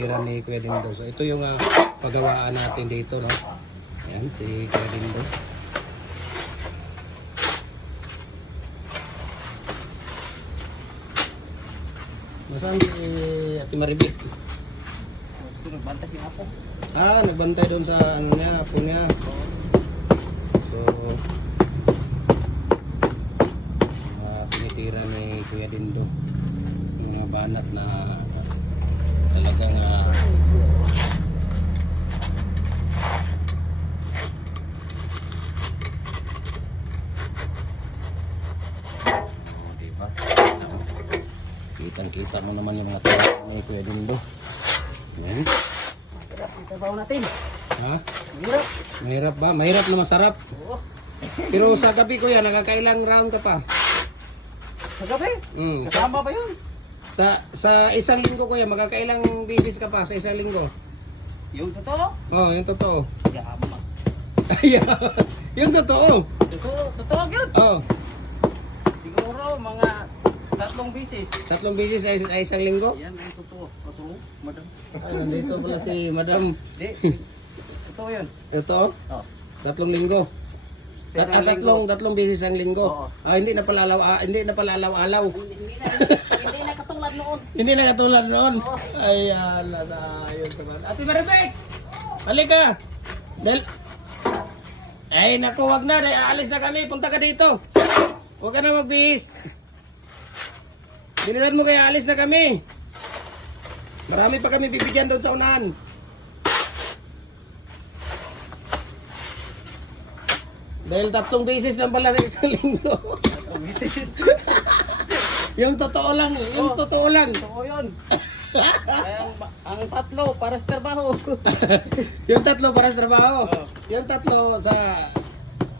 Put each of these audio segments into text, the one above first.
Tira ni Kuya Dindo. So ito yung paggawaan natin dito, no? Ayan, si Kuya Dindo. Nasaan si Ate Maribik? Nagbantay siya ako. Nagbantay doon sa ano niya, apo niya. So, tinitira ni Kuya Dindo. Mga banat na talagang diba? Kitang-kita mo naman yung mga tao ni Kuya Dindo. Ayan. Trabaho natin. Ha? Mahirap. Mahirap ba? Mahirap na masarap. Oo. Pero sa gabi Kuya, nakakailang round ka pa? Sa gabi? Kasama ba yun? Sa isang linggo Kuya, magkakailang bibis ka pa sa isang linggo? Yung totoo? Oh, yung totoo. Yama. Yung totoo. Totoo yun. Oh, Siguro mga 3 bisis. 3 bisis sa isang linggo? Yan ang totoo. Totoo, madam. Nandito pala si Madam. Di. Totoo yun. Ito, Oh. 3 linggo. Sa isang linggo. Tatlong bisis ang linggo. Oo. Hindi na pala alaw-alaw. Hindi na katulad noon. Hindi na katulad noon. Ay, ala na. Ayun naman. Ate Maribek! Halika! Ay, naku, wag na. Aalis na kami. Punta ka dito. Huwag ka na magbihis. Bilisan mo kaya alis na kami. Marami pa kami bibigyan doon sa unahan. Dahil 3 beses lang pala sa isang linggo. Yung totoo lang. Yung totoo lang. Totoo yun. Ang 3 para sa trabaho. Yung 3 para sa trabaho. Oo. Yung 3 sa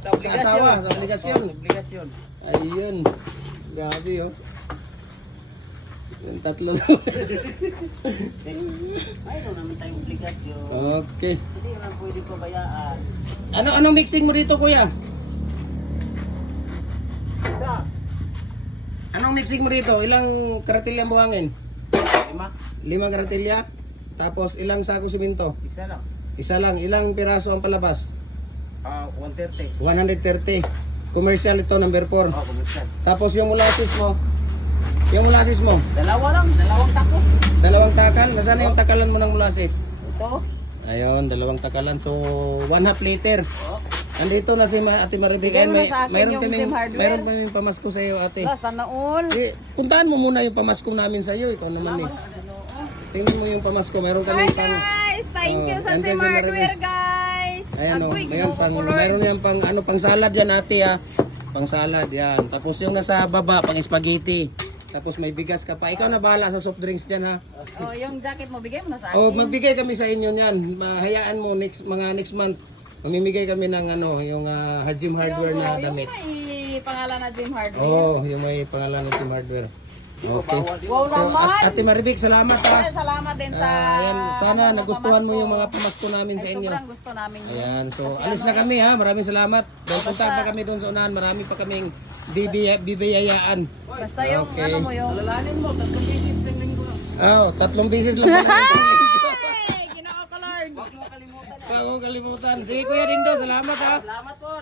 Sa asawa, sa obligasyon. Sa obligasyon. Ayun. Grabe oh. Yung 3 Mayroon naman tayong obligasyon. Okay. Hindi naman pwede pabayaan. Anong mixing mo dito, Kuya? Isa. Anong mixing mo dito? Ilang karatilya buhangin? 5. 5 karatilya. Tapos ilang sako simento? Isa lang. Isa lang. Ilang piraso ang palabas? 130. 130. Commercial ito, number 4. Kumusta? Tapos yung molasses mo? Yung molasses mo? Dalawa lang. 2 takos. 2 takal? Nasaan yung takalan mo ng molasses? Ito. Ayun, 2 takalan. So, 1/2 liter. Oh. Nandito na si Ate Maribik. Bigay mo Ayun, na sa akin yung Zim Hardware. mayroon kaming pamasko sa iyo, ate. Sana all. Puntahan mo muna yung pamasko namin sa iyo. Ikaw naman eh. Tingnan mo yung pamasko. Mayroon Hi kaming pang... guys! Thank you sa and Zim Zim Hardware guys! Ayan o. Agoy, Ayan, kinukukulor. mayroon yan pang salad yan, ate ha. Pang salad yan. Tapos yung nasa baba, pang spaghetti. Tapos may bigas ka pa. Ikaw na bahala sa soft drinks dyan ha. Oh, yung jacket mo, bigay mo na sa akin. O, magbigay kami sa inyo niyan. Hayaan mo mga next month. Mamimigay kami ng yung Hajim Hardware na damit. Yung may pangalan na Zim Hardware. Oo, yung may pangalan ng Hajim Hardware. Okay. Wow So, naman! Ate Maribik, salamat ha. Ay, salamat din sa... Ayan, sana sa nagustuhan mo pamasko. yung mga pamasko namin sa Ay, inyo. sobrang gusto namin yun. Ayan, so Kasi alis na kami ha. Maraming salamat. Dahil punta pa kami doon sa unahan. Marami pa kaming bibiyayaan. Basta yung Okay. ano mo yung... Alalahanin mo. 3 bisis ng linggo lang. 3 beses lang pala. Hey! Kinakakalard! Huwag mo kalimutan. Bago kalimutan. Sige Kuya Dindo, salamat ha. Salamat po.